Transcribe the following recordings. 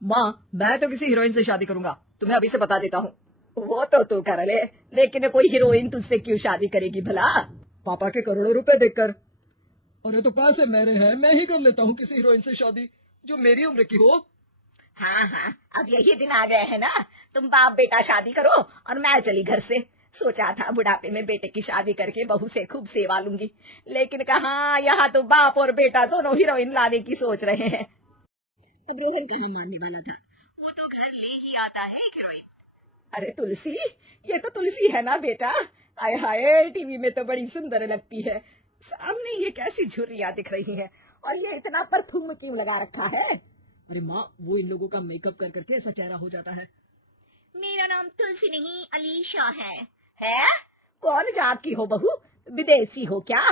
माँ मैं तो किसी हीरोइन से शादी करूंगा, तुम्हें अभी से बता देता हूँ। वो तो तू कर ले, लेकिन कोई हीरोइन तुझसे क्यों शादी करेगी भला? पापा के करोड़ों रुपए देखकर। अरे तो पैसे मेरे हैं, मैं ही कर लेता हूँ किसी हीरोइन से शादी जो मेरी उम्र की हो। हाँ हाँ, अब यही दिन आ गए हैं ना, तुम बाप बेटा शादी करो और मैं चली घर से। सोचा था बुढ़ापे में बेटे की शादी करके बहू से खूब सेवा लूंगी, लेकिन कहाँ, यहाँ तो बाप और बेटा दोनों हीरोइन लाने की सोच रहे हैं। अब रोहन कहाँ मानने वाला था, वो तो घर ले ही आता है एक हीरोइन। अरे तुलसी, ये तो तुलसी है ना बेटा? आय हाय, टीवी में तो बड़ी सुंदर लगती है, सामने ये कैसी झुर्रियां दिख रही हैं, और ये इतना परफ्यूम क्यों लगा रखा है? अरे माँ, वो इन लोगों का मेकअप कर करके ऐसा चेहरा हो जाता है। मेरा नाम तुलसी नहीं अलीशा है। है? कौन जात की हो बहू, विदेशी हो क्या?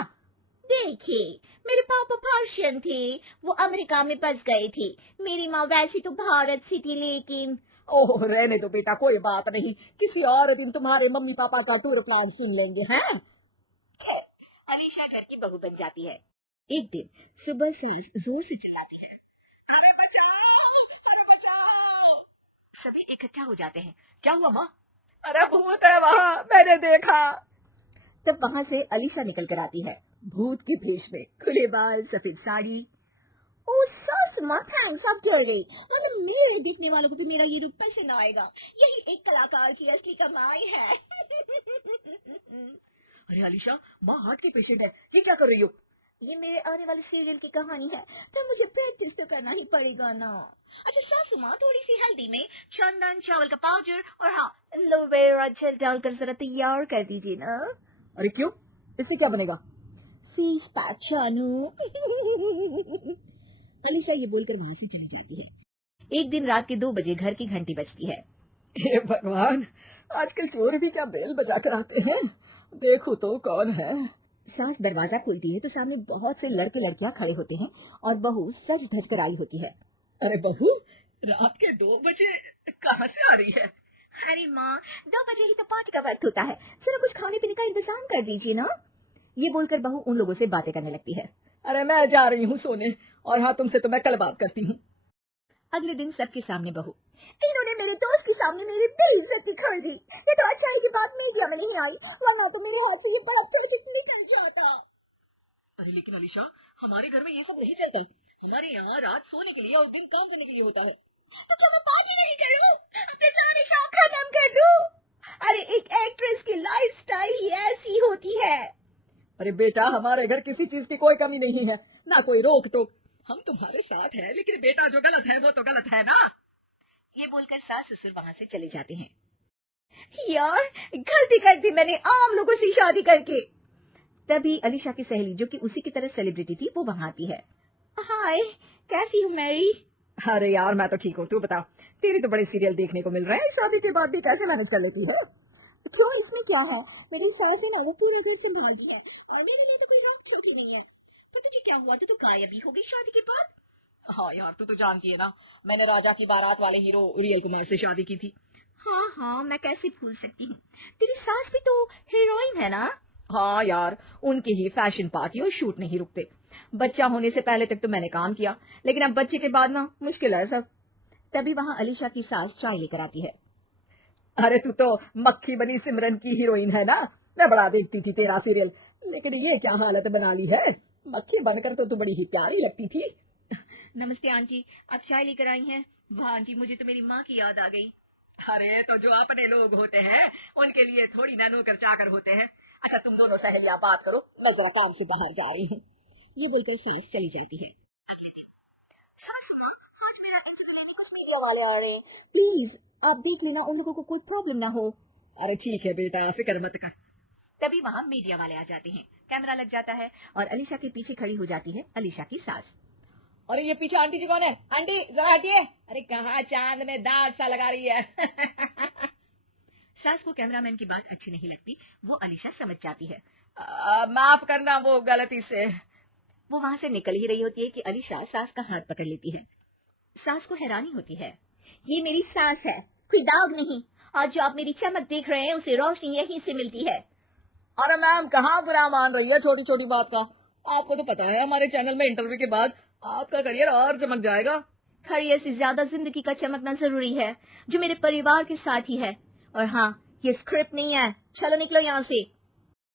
देखिए, मेरे पापा पर्शियन थे, वो अमेरिका में बस गए थे। मेरी माँ वैसी तो भारत से थी, लेकिन ओह रहने दो बेटा, कोई बात नहीं, किसी और दिन तुम्हारे मम्मी पापा का टूर प्लान सुन लेंगे। हैं? अलीशा घर की बहू बन जाती है। एक दिन सुबह सास जोर से चिल्लाती है, अरे बचाओ! सभी इकट्ठा हो जाते हैं। क्या हुआ माँ? अरे भूत है वहाँ, मैंने देखा। तब वहाँ से अलीशा निकल कर आती है, भूत के भेष में, खुले बाल, सफेद साड़ी। ओ सस माँ, थैंक्स, आप डर गई, मतलब मेरे देखने वालों को भी मेरा ये रूप पसंद आएगा। यही एक कलाकार की असली कमाई है। अरे अलीशा, माँ हार्ट की पेशेंट है, ये क्या कर रही हो? ये मेरे आने वाले सीरियल की कहानी है, तो मुझे प्रैक्टिस तो करना ही पड़ेगा ना। अच्छा सासू माँ, थोड़ी सी हल्दी में चंदन, चावल का पाउडर और हाँ एलोवेरा जेल डालकर जरा तैयार कर दीजिए ना। अरे क्यों, इससे क्या बनेगा? फीस पैच जानू। अलीशा ये बोलकर वहां से चली जाती है। एक दिन रात के 2 बजे घर की घंटी बजती है। हे भगवान, आजकल चोर भी क्या बेल बजा कर आते हैं, देखो तो कौन है। सास दरवाजा खोलती है तो सामने बहुत से लड़के लड़कियां खड़े होते हैं और बहू सज धज कर आई होती है। अरे बहू, रात के 2 बजे कहाँ से आ रही है? अरे माँ, 2 बजे ही तो पार्टी का वक्त होता है, जरा कुछ खाने पीने का इंतजाम कर दीजिए ना। ये बोलकर बहू उन लोगों से बातें करने लगती है। अरे मैं जा रही हूँ सोने, और हाँ तुमसे तो मैं कल बात करती हूँ। अगले दिन सबके सामने बहू, इन्होंने मेरे दोस्त के सामने मेरी बेइज्जती कर दी। ये तो अच्छा है कि बात मीडिया में नहीं आई, वरना तो मेरे हाथ से ये बड़ा प्रोजेक्ट निकल जाता। अरे लेकिन अलीशा, हमारे घर में ये सब नहीं चलता, हमारे यहाँ रात सोने के लिए और दिन काम करने के लिए होता है। तो क्या मैं पार्टी नहीं करूँ, अपने सारे शौक खत्म कर दूँ? अरे एक एक्ट्रेस की लाइफस्टाइल ही ऐसी होती है। अरे बेटा, हमारे घर किसी चीज की कोई कमी नहीं है, ना कोई रोक टोक, हम तुम्हारे साथ है, लेकिन बेटा जो गलत है वो तो गलत है ना। ये बोलकर सास ससुर वहाँ से चले जाते हैं। यार, गलती कर दी मैंने आम लोगों से शादी करके। तभी अलीशा की सहेली, जो कि उसी की तरह सेलिब्रिटी थी, वो वहाँ आती है। हाय, कैसी हो मैरी? अरे यार मैं तो ठीक हूँ, तू बता, तेरी तो बड़े सीरियल देखने को मिल रहे हैं, शादी के बाद भी कैसे मैनेज कर लेती है? क्यों, इसमें क्या है, मेरी सास है ना, वो पूरा घर संभालती है और मेरे लिए तो कोई रोक टोक ही नहीं है। तो तुझे क्या हुआ, तू तो गायब ही हो गई शादी के बाद। हाँ यार, तू तो जानती है ना, मैंने राजा की बारात वाले हीरो रियल कुमार से शादी की थी। हाँ हाँ, मैं कैसे भूल सकती हूँ, तेरी सास भी तो हीरोइन है ना। हाँ यार, उनके ही फैशन पार्टी और शूट नहीं रुकते। बच्चा होने से पहले तक तो मैंने काम किया, लेकिन अब बच्चे के बाद ना मुश्किल है सब। तभी वहाँ अलीशा की सास चाय लेकर आती है। अरे तू तो मक्खी बनी सिमरन की हीरोइन है ना, मैं बड़ा देखती थी तेरा सीरियल, लेकिन ये क्या हालत बना ली है, मक्खी बनकर तो तू बड़ी ही प्यारी लगती थी। नमस्ते आंटी, आप चाय लेकर आई हैं? वाह आंटी, मुझे तो मेरी माँ की याद आ गई। अरे तो जो अपने लोग होते हैं उनके लिए थोड़ी ना नौकर चाकर होते हैं। अच्छा तुम दोनों सहेलियां बात करो, मैं जरा काम से बाहर जा रही हूँ। ये बोलकर सास चली जाती है। सासू माँ, आज मेरा इंटरव्यू लेने कुछ मीडिया वाले आ रहे हैं, प्लीज आप देख लेना, उन लोगों को कोई प्रॉब्लम ना हो। अरे ठीक है बेटा, फिक्र मत कर। तभी वहाँ मीडिया वाले आ जाते हैं, कैमरा लग जाता है और अलीशा के पीछे खड़ी हो जाती है अलीशा की सास। अरे ये पीछे आंटी जी कौन है? आंटी जरा हटिए। अरे कहाँ चांद में दाग सा लगा रही है। सास को कैमरामैन की बात अच्छी नहीं लगती, वो अलीशा समझ जाती है। माफ करना, वो गलती से। वो वहाँ से निकल ही रही होती है कि अलीशा सास का हाथ पकड़ लेती है। सास को हैरानी होती है, ये मेरी सास है, कोई दाग नहीं, और जो आप मेरी चमक देख रहे हैं उसे रोशनी यहीं से मिलती है। अरे मैम, कहाँ बुरा मान रही है छोटी छोटी बात का, आपको तो पता है हमारे चैनल में इंटरव्यू के बाद आपका करियर और चमक जाएगा। करियर से ज्यादा जिंदगी का चमकना जरूरी है, जो मेरे परिवार के साथ ही है। और हाँ, ये स्क्रिप्ट नहीं है, चलो निकलो यहाँ से।